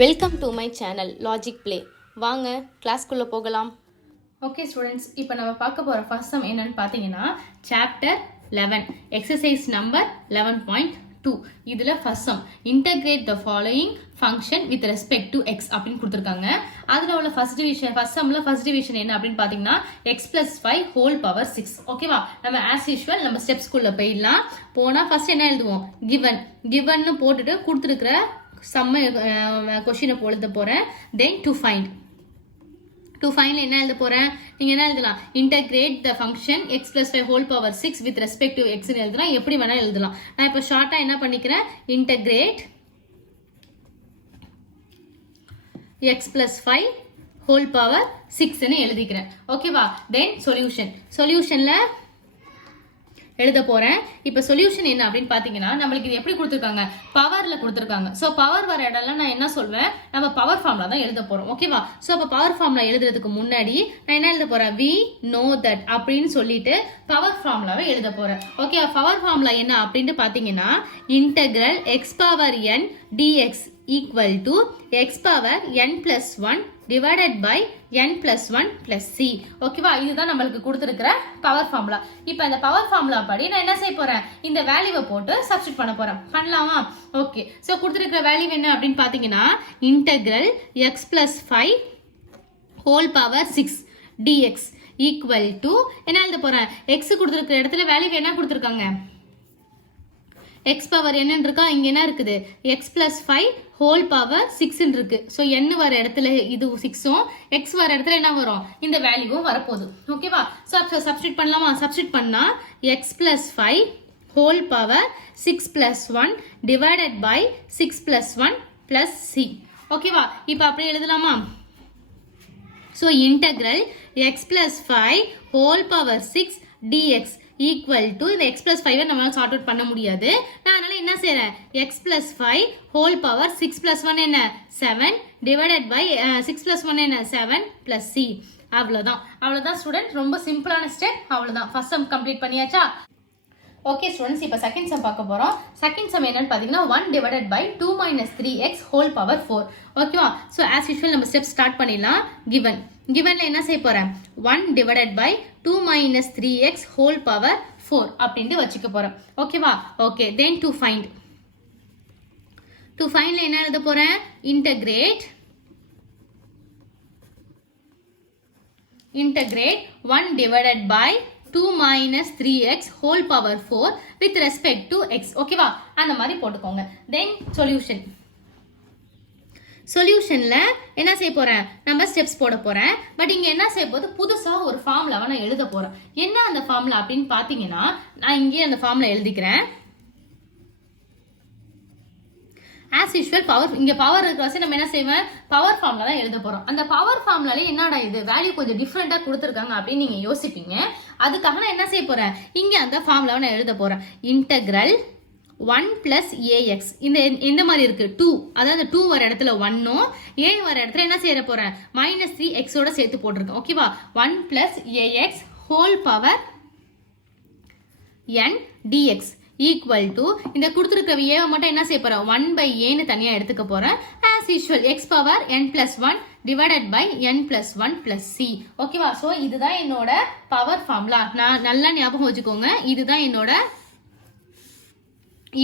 Welcome to my channel logic play. வாங்க கிளாஸ்க்குள்ளே போகலாம். Okay students, இப்போ நம்ம பார்க்க போகிற ஃபர்ஸ்ட் சம் என்னன்னு பார்த்தீங்கன்னா சாப்டர் 11 எக்ஸசைஸ் நம்பர் 11.2. இதில் first sum integrate the following function with respect to X அப்படின்னு கொடுத்துருக்காங்க. அதில் உள்ள ஃபர்ஸ்ட் சம்மில் ஃபர்ஸ்ட் டிவிஷன் என்ன அப்படின்னு பார்த்தீங்கன்னா எக்ஸ் பிளஸ் 5 ஹோல் பவர் 6. ஓகேவா, நம்ம ஆஸ் யூஷுவல் நம்ம ஸ்டெப்ஸ்குள்ளே போயிடலாம். போனால் ஃபர்ஸ்ட் என்ன எழுதுவோம், கிவன்னு போட்டுட்டு கொடுத்துருக்குற சம்ம கொஸ்டினை எழுத போகிறேன். தென் டு ஃபைண்ட் என்ன எழுத போகிறேன், நீங்கள் என்ன எழுதலாம், integrate the function X plus 5 whole power 6 with respect to எக்ஸ்னு எழுதலாம். எப்படி வேணால் எழுதலாம். நான் இப்போ ஷார்ட்டாக என்ன பண்ணிக்கிறேன், integrate x plus 5 whole power 6ன்னு எழுதிக்கிறேன். ஓகேவா, தென் சொல்யூஷனில் எழுத போறேன். இப்போ சொல்யூஷன் என்ன அப்படின்னு பாத்தீங்கன்னா நம்மளுக்கு இது எப்படி கொடுத்துருக்காங்க, பவர்ல கொடுத்துருக்காங்க. ஸோ பவர் வர இடம்லாம் நான் என்ன சொல்வேன், நம்ம பவர் ஃபார்ம்ல தான் எழுத போறோம். ஓகேவா, ஸோ அப்போ பவர் ஃபார்ம்ல எழுதுறதுக்கு முன்னாடி நான் என்ன எழுத போறேன், வி நோ தட் அப்படின்னு சொல்லிட்டு பவர் ஃபார்ம்லாவை எழுத போறேன். ஓகே, பவர் ஃபார்ம்லா என்ன அப்படின்னு பாத்தீங்கன்னா integral X power n dx equal to x power n plus 1 divided by n plus 1 plus c. ஓகேவா, இதுதான் நம்மளுக்கு கொடுத்துருக்கிற பவர் ஃபார்முலா. இப்போ இந்த பவர் ஃபார்முலா படி நான் என்ன செய்ய போறேன், இந்த வேல்யூவை போட்டு சப்ஸ்டிட் பண்ண போறேன். பண்ணலாமா? ஓகே, ஸோ கொடுத்துருக்கிற வேல்யூ என்ன அப்படின்னு பார்த்தீங்கன்னா integral x plus 5 whole power 6 dx equal to என்ன எழுத போறேன், எக்ஸ் கொடுத்துருக்கிற இடத்துல வேல்யூ என்ன கொடுத்துருக்காங்க, எக்ஸ் பவர் என்ன இருக்கா, இங்க என்ன இருக்குது, எக்ஸ் பிளஸ் 5 ஹோல் பவர் 6 இருக்கு. ஸோ n வர இடத்துல இது 6ம் எக்ஸ் வர இடத்துல என்ன வரும், இந்த வேல்யூவும் வரப்போகுது. ஓகேவா, ஸோ சப்ஸ்டிட் பண்ணலாமா? சப்ஸ்டிட் பண்ணா x plus 5 whole power 6 plus 1 divided by 6 plus 1 plus C. ஓகேவா, இப்போ அப்படியே எழுதலாமா? So integral x plus 5 whole power 6 dx equal to இந்த எக்ஸ் பிளஸ் 5 நம்மளால சார்ட் அவுட் பண்ண முடியாது. நான் அதனால என்ன செய்யறேன், X plus 5 whole power 6 plus 1 என்ன 7 டிவைடட் பை 6 பிளஸ் 1 என்ன 7 பிளஸ் சி. அவ்வளோதான் ஸ்டூடெண்ட், ரொம்ப சிம்பிளான ஸ்டெப். அவ்வளோதான், ஃபர்ஸ்ட் சம் கம்ப்ளீட் பண்ணியாச்சா? ஓகே ஸ்டூடெண்ட்ஸ், இப்போ செகண்ட் சம் பார்க்க போகிறோம். செகண்ட் சம் என்னன்னு பார்த்தீங்கன்னா 1 divided by 2 minus 3x whole power 4. ஓகேவா, ஸோ ஆஸ் யூஷுவல் நம்ம ஸ்டெப் ஸ்டார்ட் பண்ணிடலாம். கிவன்ல என்ன செய்ய போறேன், 1 divided by 2 minus 3x whole power 4 அப்படின்ட்டு வச்சுக்க போறேன். ஓகேவா, ஓகே, தென் டு ஃபைண்ட்ல என்ன எழுத போறேன், integrate 1 divided by 2 minus 3x whole power 4 with respect to x. ஓகேவா, அந்த மாதிரி போட்டுக்கோங்க. தென் சொல்யூஷன்ல என்ன செய்ய போறேன், நம்ம ஸ்டெப்ஸ் போட போறேன். பட் இங்க என்ன செய்ய போது, புதுசா ஒரு ஃபார்முலாவை நான் எழுத போறேன். என்ன அந்த ஃபார்முலா அப்படின்னு பாத்தீங்கன்னா நான் இங்கே அந்த ஃபார்முலா எழுதிக்கிறேன். ஆஸ் யூஷுவல் இங்க பவர் இருக்கிற நம்ம என்ன செய்வேன், பவர் ஃபார்முலா தான் எழுத போறோம். அந்த பவர் ஃபார்முலால என்னடா இது வேல்யூ கொஞ்சம் டிஃப்ரெண்டா கொடுத்துருக்காங்க அப்படின்னு நீங்க யோசிப்பீங்க. அதுக்காக நான் என்ன செய்ய போறேன், இங்க அந்த ஃபார்முலாவை நான் எழுத போறேன். இன்டகிரல் 1 பிளஸ் ஏஎக்ஸ், இந்த மாதிரி இருக்கு 2, அதாவது 2 வர இடத்துல 1ம் a வர இடத்துல என்ன செய்ய போறேன், மைனஸ் 3x ஓட சேர்த்து போட்டிருக்கேன். ஓகேவா, 1 plus A X whole power n dx equal to இந்த கொடுத்துருக்க ஏவை மட்டும் என்ன செய்ய போறேன், 1 பை ஏன்னு தனியா எடுத்துக்க போறேன். As usual X power n plus 1 divided by n plus 1 plus C. ஓகேவா, ஸோ இதுதான் என்னோட பவர் ஃபார்முலா. நான் நல்லா ஞாபகம் வச்சுக்கோங்க, இதுதான் என்னோட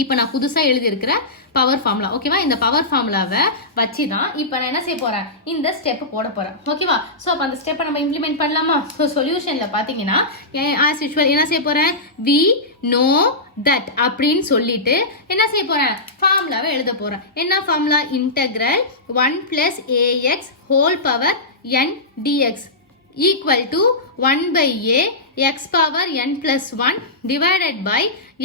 இப்போ நான் புதுசா எழுதி இருக்கிற பவர் ஃபார்முலா. ஓகேவா, இந்த பவர் ஃபார்முலாவை வச்சு தான் இப்போ நான் என்ன செய்ய போறேன், இந்த ஸ்டெப் போட போறேன். ஓகேவா, ஸோ அப்போ அந்த ஸ்டெப்பை நம்ம இம்ப்ளிமெண்ட் பண்ணலாமா? ஸோ சொல்யூஷன்ல பாத்தீங்கன்னா ஆஸ் யூஷுவல் என்ன செய்ய போறேன், வி நோ தட் அப்படின்னு சொல்லிட்டு என்ன செய்ய போறேன், ஃபார்முலாவை எழுத போறேன். என்ன formula, integral 1 plus A X whole power n dx equal to 1 by a x power n plus 1 divided by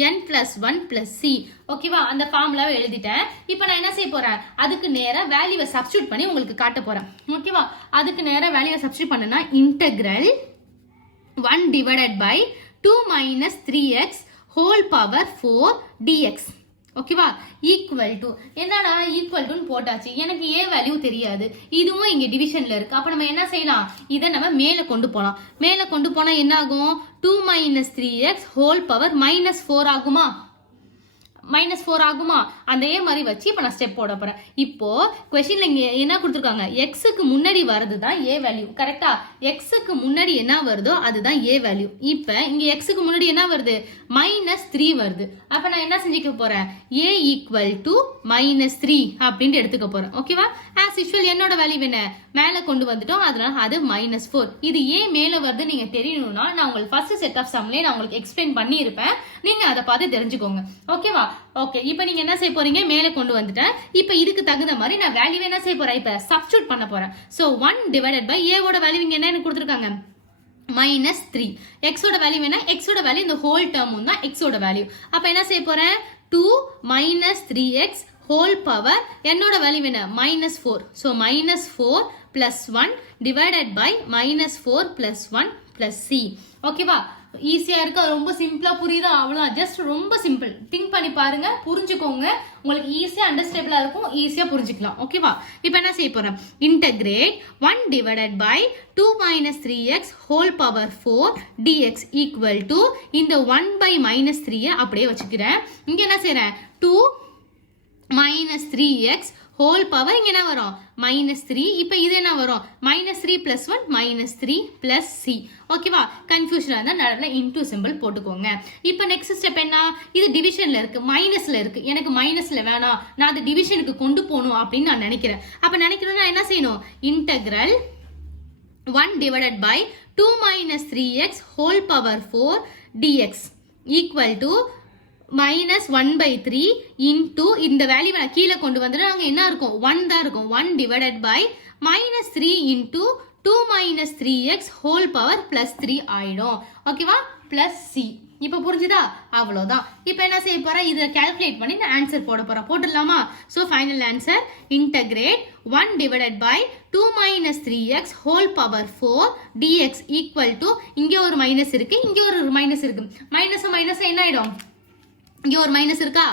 n plus 1 plus c. ஓகேவா, அந்த ஃபார்முலாவை எழுதிட்டேன். இப்போ நான் என்ன செய்ய போறேன், அதுக்கு நேரா வேல்யூவை சப்ஸ்டிட்யூட் பண்ணி உங்களுக்கு காட்ட போறேன். ஓகேவா, அதுக்கு நேரா வேல்யூவை சப்ஸ்டிட்யூட் பண்ணனா integral 1 divided by 2 minus 3x whole power 4 dx. ஓகேவா, ஈக்குவல் டு என்னடா ஈக்குவல் டுன்னு போட்டாச்சு, எனக்கு ஏ வேல்யூ தெரியாது, இதுவும் இங்க டிவிஷன்ல இருக்கு. அப்ப நம்ம என்ன செய்யலாம், இதை நம்ம மேல கொண்டு போலாம். மேல கொண்டு போனா என்ன ஆகும், 2 minus 3x ஹோல் பவர் -4 ஆகுமா? -4 ஆகுமா? அதே மாதிரி வச்சு இப்போ நான் ஸ்டெப் போட போறேன். இப்போ கொஸ்டின்ல இங்க என்ன கொடுத்துருக்காங்க? எக்ஸுக்கு முன்னாடி வரது தான் ஏ வேல்யூ. கரெக்டா? எக்ஸுக்கு முன்னாடி என்ன வருதோ அதுதான் ஏ வேல்யூ. இப்போ இங்க எக்ஸுக்கு முன்னாடி என்ன வருது? -3 வருது. அப்ப நான் என்ன செஞ்சுக்க போறேன்? ஏ ஈக்குவல் டு -3 அப்படின்ட்டு எடுத்துக்க போறேன். ஓகேவா? ஆஸ் யூஷுவல் என்னோட வேல்யூ என்ன? மேல கொண்டு வந்துட்டோம், அதனால அது -4. இது ஏன் மேல வருது நீங்க தெரியணும்னா நான் உங்களுக்கு ஃபர்ஸ்ட் செட் ஆஃப் சம்லயே நான் உங்களுக்கு எக்ஸ்பிளைன் பண்ணி இருப்பேன். நீங்க அதை பார்த்து தெரிஞ்சுக்கோங்க. ஓகேவா? ஓகே, இப்போ நீங்க என்ன செய்ய போறீங்க? மேல கொண்டு வந்துட்டேன். இப்போ இதுக்கு தகுந்த மாதிரி நான் வேல்யூ என்ன செய்ய போறேன்? இப்போ சப்ஸ்டிட்யூட் பண்ண போறேன். சோ 1 டிவைடட் பை ஏ ஓட வேல்யூ இங்க என்ன கொடுத்திருக்காங்க? -3. x ஓட வேல்யூ என்ன? x ஓட வேல்யூ இந்த ஹோல் டேர்மும் தான் x ஓட வேல்யூ. அப்ப என்ன செய்ய போறேன்? 2 - 3x ஹோல் பவர் என்னோட வேல்யூ என்ன? -4. So -4 + 1 divided by -4 + 1 + c. ஓகேவா? ஈஸியா இருக்கு. ரொம்ப சிம்பிளா புரியுதா? அவ்வளவுதான். ஜஸ்ட் ரொம்ப சிம்பிள். திங்க் பண்ணி பாருங்க, புரிஞ்சுக்கோங்க. உங்களுக்கு ஈஸியா அண்டர்ஸ்டாண்டபிளா இருக்கும், ஈஸியா புரிஞ்சுக்கலாம். ஓகேவா? இப்போ என்ன செய்ய போறேன்? Integrate 1 divided by 2 - 3x whole power 4 dx equal to இந்த 1 பை -3 அப்படியே வச்சுக்கிறேன். இங்க என்ன செய்யறேன்? 2 - 3x ஹோல் பவர் இங்க என்ன வரும்? -3. இப்போ இது என்ன வரும்? -3 + 1 -3 + c. ஓகேவா? கன்ஃபியூஷனா இருந்தா நடுவுல இன்டு சிம்பிள் போட்டுக்கோங்க. இப்போ நெக்ஸ்ட் ஸ்டெப் என்ன? இது டிவிஷன்ல இருக்கு, மைனஸ்ல இருக்கு. எனக்கு மைனஸ்ல வேணாம், நான் அது டிவிஷனுக்கு கொண்டு போகணும் அப்படின்னு நான் நினைக்கிறேன். அப்ப நினைக்கிறேன்னா என்ன செய்யணும்? Integral 1 divided by 2 - 3x whole power 4 dx equal to -1/3 into இந்த வேல்யூ நான் கீழே கொண்டு வந்துட்டு அங்க என்ன இருக்கும்? 1 தான் இருக்கும். 1 divided by -3 into 2 - 3x whole power +3 ஆயிடும். ஓகேவா? +c. இப்போ புரிஞ்சுதா? அவ்வளோதான். இப்போ என்ன செய்ய போறேன்? இதை கால்குலேட் பண்ணி நான் ஆன்சர் போட போறேன். போட்டுடலாமா? So final answer integrate 1 divided by 2 - 3x whole power 4 dx equal to இங்கே ஒரு மைனஸ் இருக்கு, இங்கே ஒரு மைனஸ் இருக்கு. மைனஸ் என்ன ஆயிடும்? இங்க ஒரு மைனஸ் இருக்கா,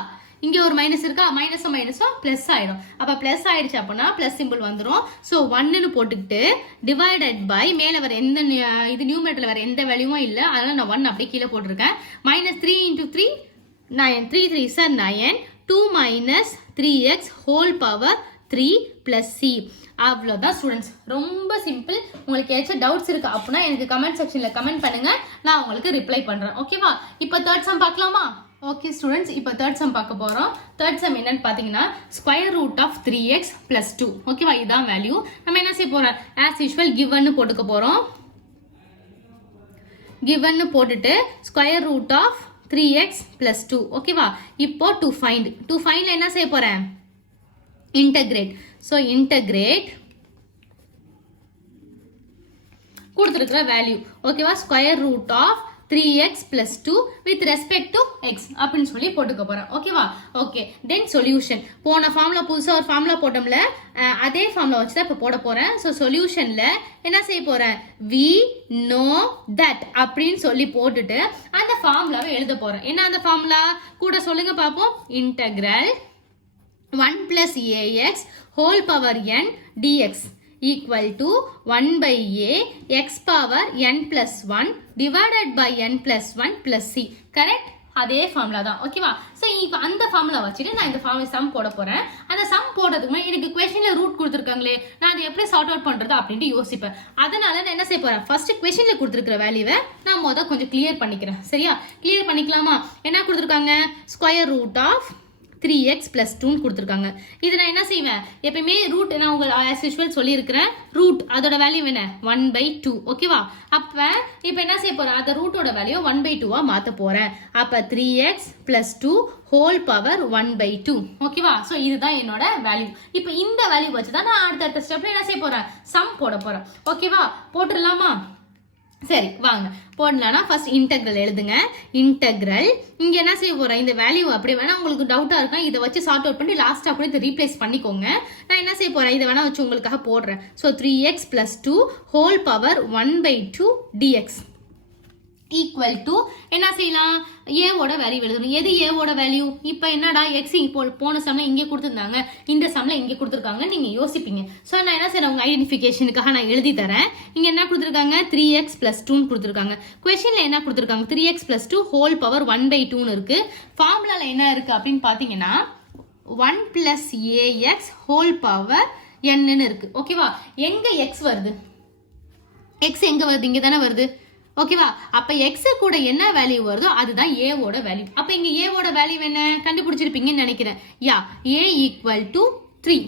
இங்க ஒரு மைனஸ் இருக்கா? மைனஸும் பிளஸ் ஆயிடும். அப்ப பிளஸ் ஆயிடுச்சு அப்படின்னா பிளஸ் சிம்பிள் வந்துடும். ஸோ 1ன்னு போட்டுக்கிட்டு டிவைடட் பை மேல வர எந்த இது நியூமரேட்டர்ல வர எந்த வேல்யூவும் இல்லை, அதனால நான் 1 அப்படியே கீழே போட்டிருக்கேன். -3 × 3 9 3 3 sir 9 2 - 3x whole power 3 + c. அவ்வளோதான் ஸ்டூடெண்ட்ஸ். ரொம்ப சிம்பிள். உங்களுக்கு ஏதாச்சும் டவுட்ஸ் இருக்கு அப்படின்னா எனக்கு கமெண்ட் செக்ஷன்ல கமெண்ட் பண்ணுங்க, நான் உங்களுக்கு ரிப்ளை பண்றேன். ஓகேவா? இப்போ தேர்ட் சம் பார்க்கலாமா? ஓகே ஸ்டூடெண்ட்ஸ், இப்போ தேர்ட் சம் பார்க்க போறோம். தேர்ட் சம் என்னன்னு பாத்தீங்கன்னா ஸ்கொயர் ரூட் ஆஃப் 3x + 2. ஓகேவா? இதுதான் வேல்யூ. நம்ம என்ன செய்ய போறோம்? ஆஸ் யூஷுவல் கிவன்னு போட்டுக்க போறோம். கிவன்னு போட்டுட்டு ஸ்கொயர் ரூட் ஆஃப் 3x + 2. ஓகேவா? இப்போ டு ஃபைண்ட் என்ன செய்ய போறேன்? இன்டகிரேட். ஸோ இன்டகிரேட் கொடுத்துருக்கிற வேல்யூ. ஓகேவா? Square root of 3x + 2 with respect to x அப்படின்னு சொல்லி போட்டுக்க போறேன். ஓகேவா? ஓகே, தென் சொல்யூஷன். போன ஃபார்முலா புதுசா ஒரு ஃபார்முலா போட்டோம்ல, அதே ஃபார்முலா வச்சு தான் இப்போ போட போறேன். ஸோ சொல்யூஷன்ல என்ன செய்ய போறேன்? we know that அப்படின்னு சொல்லி போட்டுட்டு அந்த ஃபார்முலாவை எழுத போறேன். என்ன அந்த ஃபார்முலா? கூட சொல்லுங்க பாப்போம். Integral 1 + ax whole power n dx equal to 1 by a x power n plus 1 divided by n plus 1 plus c. Correct? அதே ஃபார்முலா தான். ஓகேவா? ஸோ இப்போ அந்த ஃபார்முலா வச்சுட்டு நான் இந்த ஃபார்முலா சம் போட போறேன். அந்த சம் போடுறதுக்கு முன்னாடி எனக்கு கொஸ்டின்ல ரூட் கொடுத்துருக்காங்களே, நான் அதை எப்படி சார்ட் அவுட் பண்றது அப்படின்ட்டு யோசிப்பேன். அதனால நான் என்ன செய்ய போறேன்? ஃபர்ஸ்ட் கொஸ்டின்ல கொடுத்துருக்கிற வேல்யூவை நான் கொஞ்சம் கிளியர் பண்ணிக்கிறேன். சரியா? கிளியர் பண்ணிக்கலாமா? என்ன கொடுத்துருக்காங்க? ஸ்கொயர் ரூட் ஆஃப் 3x + 2 கொடுத்துருக்காங்க. இது நான் என்ன செய்வேன்? எப்பயுமே ரூட் நான் உங்களுக்கு ஆஸ் யூஷுவல் சொல்லியிருக்கிறேன். ரூட் அதோட வேல்யூ என்ன? 1/2. ஓகேவா? அப்போ இப்போ என்ன செய்ய போறேன்? அந்த ரூட்டோட வேல்யூ 1/2 மாற்ற போறேன். அப்போ 3x + 2 ஹோல் பவர் 1/2. ஓகேவா? ஸோ இதுதான் என்னோட வேல்யூ. இப்போ இந்த வேல்யூ வச்சு தான் நான் அடுத்த ஸ்டெப்ல என்ன செய்ய போறேன்? சம் போட போறேன். ஓகேவா? போட்டுடலாமா? சரி வாங்க போடலாம்னா ஃபர்ஸ்ட் இன்டெக்ரல் எழுதுங்க. இன்டெக்ரல் இங்க என்ன செய்ய போறேன்? இந்த வேல்யூ அப்படி வேணா உங்களுக்கு டவுட்டா இருக்கும், இதை வச்சு சார்ட் அவுட் பண்ணி லாஸ்ட் அப்படியே இதை ரீப்ளேஸ் பண்ணிக்கோங்க. நான் என்ன செய்ய போறேன்? இதை வேணா வச்சு உங்களுக்காக போடுறேன். So 3x + 2 whole power 1/2 dx equal to என்ன செய்யலாம், ஏவோட வேல்யூ எழுதணும். எது ஏவோட வேல்யூ? இப்போ என்னடா எக்ஸ் இப்போ போன சம்ல இங்கே கொடுத்துருந்தாங்க, இந்த சம்ல இங்கே கொடுத்துருக்காங்க, நீங்கள் யோசிப்பீங்க. ஸோ நான் என்ன செய்யறேன், உங்கள் ஐடென்டிஃபிகேஷனுக்காக நான் எழுதி தரேன். இங்கே என்ன கொடுத்துருக்காங்க, 3x + 2 கொடுத்துருக்காங்க. கொஸ்டின்ல என்ன கொடுத்துருக்காங்க, 3x + 2 ஹோல் பவர் 1/2 இருக்கு. ஃபார்முலால என்ன இருக்கு அப்படின்னு பார்த்தீங்கன்னா 1 + ax ஹோல் பவர் n இருக்கு. ஓகேவா? எங்க x வருது, x எங்க வருது, இங்க தானே வருது. ஓகேவா? அப்ப x கூட என்ன வேல்யூ வருதோ அதுதான் a ஓட வேல்யூ. அப்ப இங்க a ஓட வேல்யூ என்ன கண்டுபிடிச்சிருப்பீங்கன்னு நினைக்கிறேன். யா, a = 3.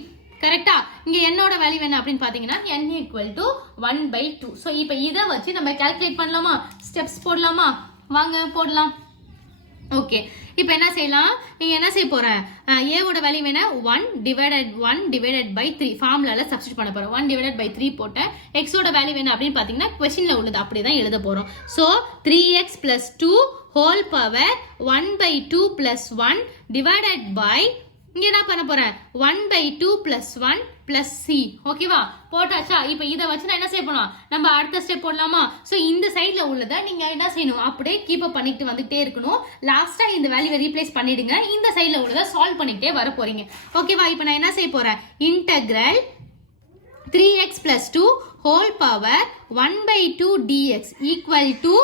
கரெக்டா? இங்க n ஓட வேல்யூ என்ன அப்படின்னு பாத்தீங்கன்னா n = 1/2. சோ இப்போ இதை வச்சு நம்ம கால்குலேட் பண்ணலாமா, ஸ்டெப்ஸ் போடலாமா? வாங்க போடலாம். ஓகே, இப்போ என்ன செய்யலாம், நீங்க என்ன செய்ய போறேன், a ஓட வேல்யூ என்ன, 1/3 ஃபார்முலால சப்ஸ்டிட் பண்ண போறோம். 1/3 போட்டேன். x ஓட வேல்யூ என்ன அப்படின்னு பாத்தீங்கன்னா क्वेश्चनல உள்ளது அப்படியே தான் எழுத போறோம். So 3x + 2 whole power 1/2 + 1 divided by இங்க என்ன பண்ண போறேன், 1/2 + 1 + c. ஓகேவா? போட்டாச்சா? இப்போ இதை வச்சு நான் என்ன செய்ய போறோம், நம்ம அடுத்த ஸ்டெப் போடலாமா? ஸோ இந்த சைட்ல உள்ளதை நீங்க என்ன செய்யணும், அப்படியே கீப் அப் பண்ணிட்டு வந்துட்டே இருக்கணும். லாஸ்டா இந்த வேல்யூவை ரீப்ளேஸ் பண்ணிடுங்க. இந்த சைட்ல உள்ளதை சால்வ் பண்ணிட்டே வர போறீங்க. ஓகேவா? இப்போ நான் என்ன செய்ய போறேன், integral 3x + 2 whole power 1/2 dx equal to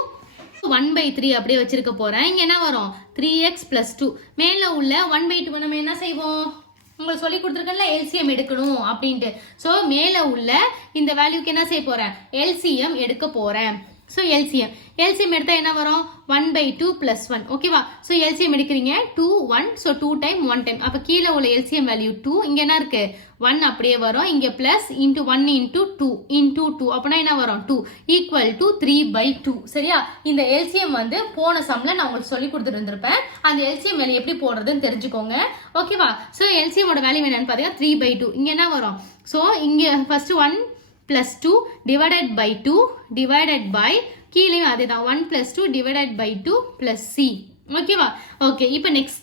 1/3 அப்படியே வச்சிருக்க போறேன். இங்க என்ன வரும், 3x + 2 மேல உள்ள 1/2 நம்ம என்ன செய்வோம், உங்களுக்கு சொல்லி கொடுத்துருக்கேன்ல எல்சிஎம் எடுக்கணும் அப்படின்ட்டு. ஸோ மேல உள்ள இந்த வேல்யூக்கு என்ன செய்ய போறேன், எல்சிஎம் எடுக்க போறேன். ஸோ எல்சிஎம் எடுத்தா என்ன வரும், 1/2 + 1. ஓகேவா? ஸோ எல்சிஎம் எடுக்கிறீங்க 2 1. So 2 time 1 time. அப்போ கீழே உள்ள எல்சிஎம் வேல்யூ 2, இங்க என்ன இருக்கு 1 அப்படியே வரும். இங்க பிளஸ் இன்டூ 1 இன்டூ 2 இன்டூ 2 அப்படின்னா என்ன வரும், 2 ஈக்குவல் டு 3/2. சரியா? இந்த எல்சிஎம் வந்து போன சம்ல நான் உங்களுக்கு சொல்லி கொடுத்துட்டு இருந்திருப்பேன். அந்த எல்சிஎம் வேல்யூ எப்படி போடுறதுன்னு தெரிஞ்சுக்கோங்க. ஓகேவா? ஸோ எல்சிஎமோட வேல்யூ என்னன்னு பார்த்தீங்கன்னா 3/2. இங்க என்ன வரும், ஸோ இங்க first 1 + 2 divided by 2 divided by கீழேயும் அதே தான் 1 + 2 டிவைடட் பை 2 + c. ஓகேவா? ஓகே, இப்போ நெக்ஸ்ட்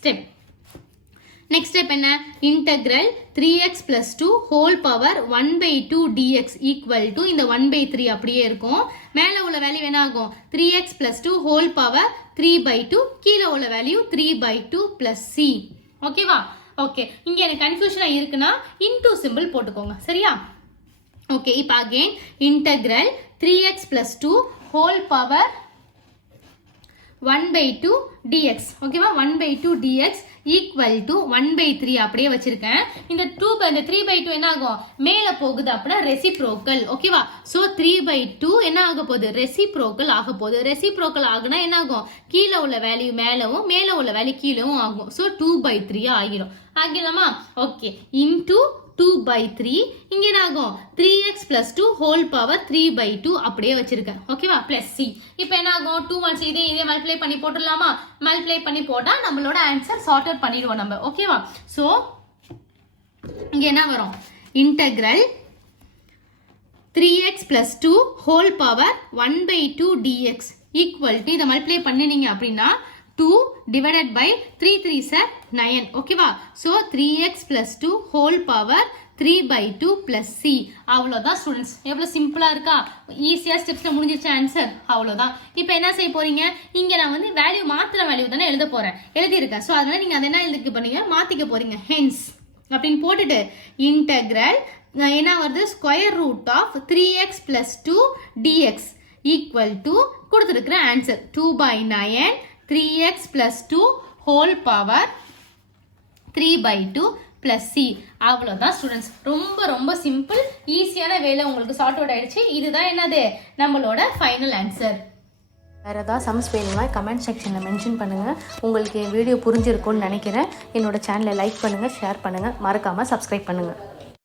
ஸ்டெப் என்ன, integral 3x + 2 whole power 1/2 dx equal to இந்த 1/3 அப்படியே இருக்கும். மேலே உள்ள வேல்யூ என்ன ஆகும், 3x + 2 ஹோல் பவர் 3/2, கீழே உள்ள வேல்யூ 3/2 + c. ஓகேவா? ஓகே, இங்க எனக்கு கன்ஃபியூஷனா இருக்குன்னா இன்டூ சிம்பிள் போட்டுக்கோங்க. சரியா? ஓகே, இப்போ again integral 3x + 2 whole power 1/2 dx. ஓகேவா? 1/2 dx ஈக்குவல் டு 1/3 அப்படியே வச்சிருக்கேன். இந்த 3/2 என்ன ஆகும், மேல போகுது அப்படின்னா ரெசிப்ரோக்கல். ஓகேவா? சோ 3/2 என்ன ஆக போகுது, ரெசிப்ரோக்கல் ஆக போகுது. ரெசிப்ரோக்கல் ஆகுனா என்ன ஆகும், கீழே உள்ள வேல்யூ மேலவும் மேல உள்ள வேல்யூ கீழவும் ஆகும். சோ 2/3 ஆகிரும். ஆகிடலாமா? ஓகே, இன்டூ 2/3 இங்க என்ன ஆகும், 3x + 2 ஹோல் பவர் 3/2 அப்படியே வச்சிருக்கேன். ஓகேவா? Plus c. இப்போ என்ன ஆகும், 2 1 இதே மல்டிப்ளை பண்ணி போட்டுடலாமா? மல்டிப்ளை பண்ணி போட்டா நம்மளோட ஆன்சர் சார்ட் அவுட் பண்ணிடுவோம் நம்ம. ஓகேவா? சோ இங்க என்ன வரும், integral 3x + 2 whole power 1/2 dx equal to இதை மல்டிப்ளை பண்ணினீங்க அப்படின்னா 2 divided by 3 3s are 9. ஓகேவா? So 3x + 2 whole power 3/2 + c. அவ்வளோதான் ஸ்டூடெண்ட்ஸ். எவ்வளோ சிம்பிளா இருக்கா, ஈஸியா ஸ்டெப்ஸ்ல முடிஞ்சிருச்சு ஆன்சர். அவ்வளோதான். இப்போ என்ன செய்ய போறீங்க, இங்க நான் வந்து வேல்யூ மாத்திர வேல்யூ தானே எழுத போறேன், எழுதியிருக்கேன். ஸோ அதனால நீங்க அதை என்ன எழுதிக்க போறீங்க, மாத்திக்க போறீங்க. ஹென்ஸ் அப்படின்னு போட்டுட்டு இன்டெக்ரல் என்ன வருது, square root of 3x + 2 dx equal to கொடுத்துருக்கிற answer 2/9 3x + 2 whole power 3/2 + c. அவ்வளோதான் ஸ்டூடெண்ட்ஸ். ரொம்ப ரொம்ப சிம்பிள், ஈஸியான வேலை உங்களுக்கு சார்ட் அவுட் ஆயிடுச்சு. இதுதான் என்னது, நம்மளோட ஃபைனல் ஆன்சர். வேறு ஏதாவது சம்ஸ் வேணுமா கமெண்ட் செக்ஷனில் மென்ஷன் பண்ணுங்கள். உங்களுக்கு என் வீடியோ புரிஞ்சிருக்கும்னு நினைக்கிறேன். என்னோட சேனலை லைக் பண்ணுங்கள், ஷேர் பண்ணுங்கள், மறக்காமல் சப்ஸ்கிரைப் பண்ணுங்கள்.